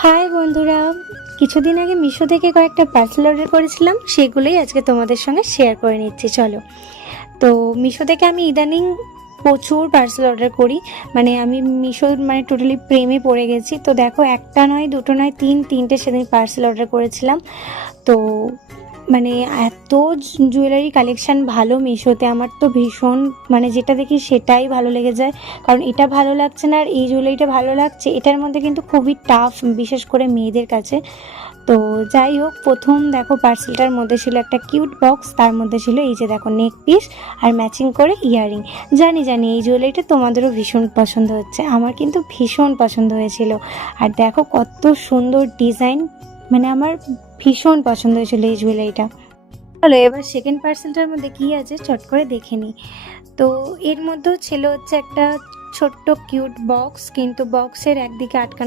High বন্ধুরা, কিছুদিন আগে মিশো থেকে কয়েকটা পার্সেল অর্ডার করেছিলাম, সেগুলোই আজকে তোমাদের সঙ্গে শেয়ার করে নিচ্ছি। চলো। তো মিশো থেকে আমি ইদানিং প্রচুর পার্সেল অর্ডার করি। মানে আমি মিশোর টোটালি প্রেমে পড়ে গেছি। তো দেখো, একটা নয়, দুটো নয়, তিনটে সেদিন পার্সেল অর্ডার করেছিলাম। তো মানে এত জুয়েলারি কালেকশান ভালো মিশোতে, আমার তো ভীষণ যেটা দেখি সেটাই ভালো লেগে যায়। কারণ এটা ভালো লাগছে না আর এই জুয়েলারিটা ভালো লাগছে, এটার মধ্যে কিন্তু খুবই টাফ, বিশেষ করে মেয়েদের কাছে। তো যাই হোক, প্রথম দেখো পার্সেলটার মধ্যে ছিল একটা কিউট বক্স, তার মধ্যে ছিল এই যে দেখো নেক পিস আর ম্যাচিং করে ইয়াররিং। জানি এই জুয়েলারিটা তোমাদেরও ভীষণ পছন্দ হচ্ছে, আমার কিন্তু ভীষণ পছন্দ হয়েছিল। আর দেখো কত সুন্দর ডিজাইন, আমার ভীষণ পছন্দ হয়েছিল এই জুয়েলারিটা। চলো এবার সেকেন্ড পার্সেলটার মধ্যে কি আছে চট করে দেখে নিই। তো এর মধ্যেও ছিল হচ্ছে একটা ছোট্ট কিউট বক্স, কিন্তু বক্সের একদিকে আটকানো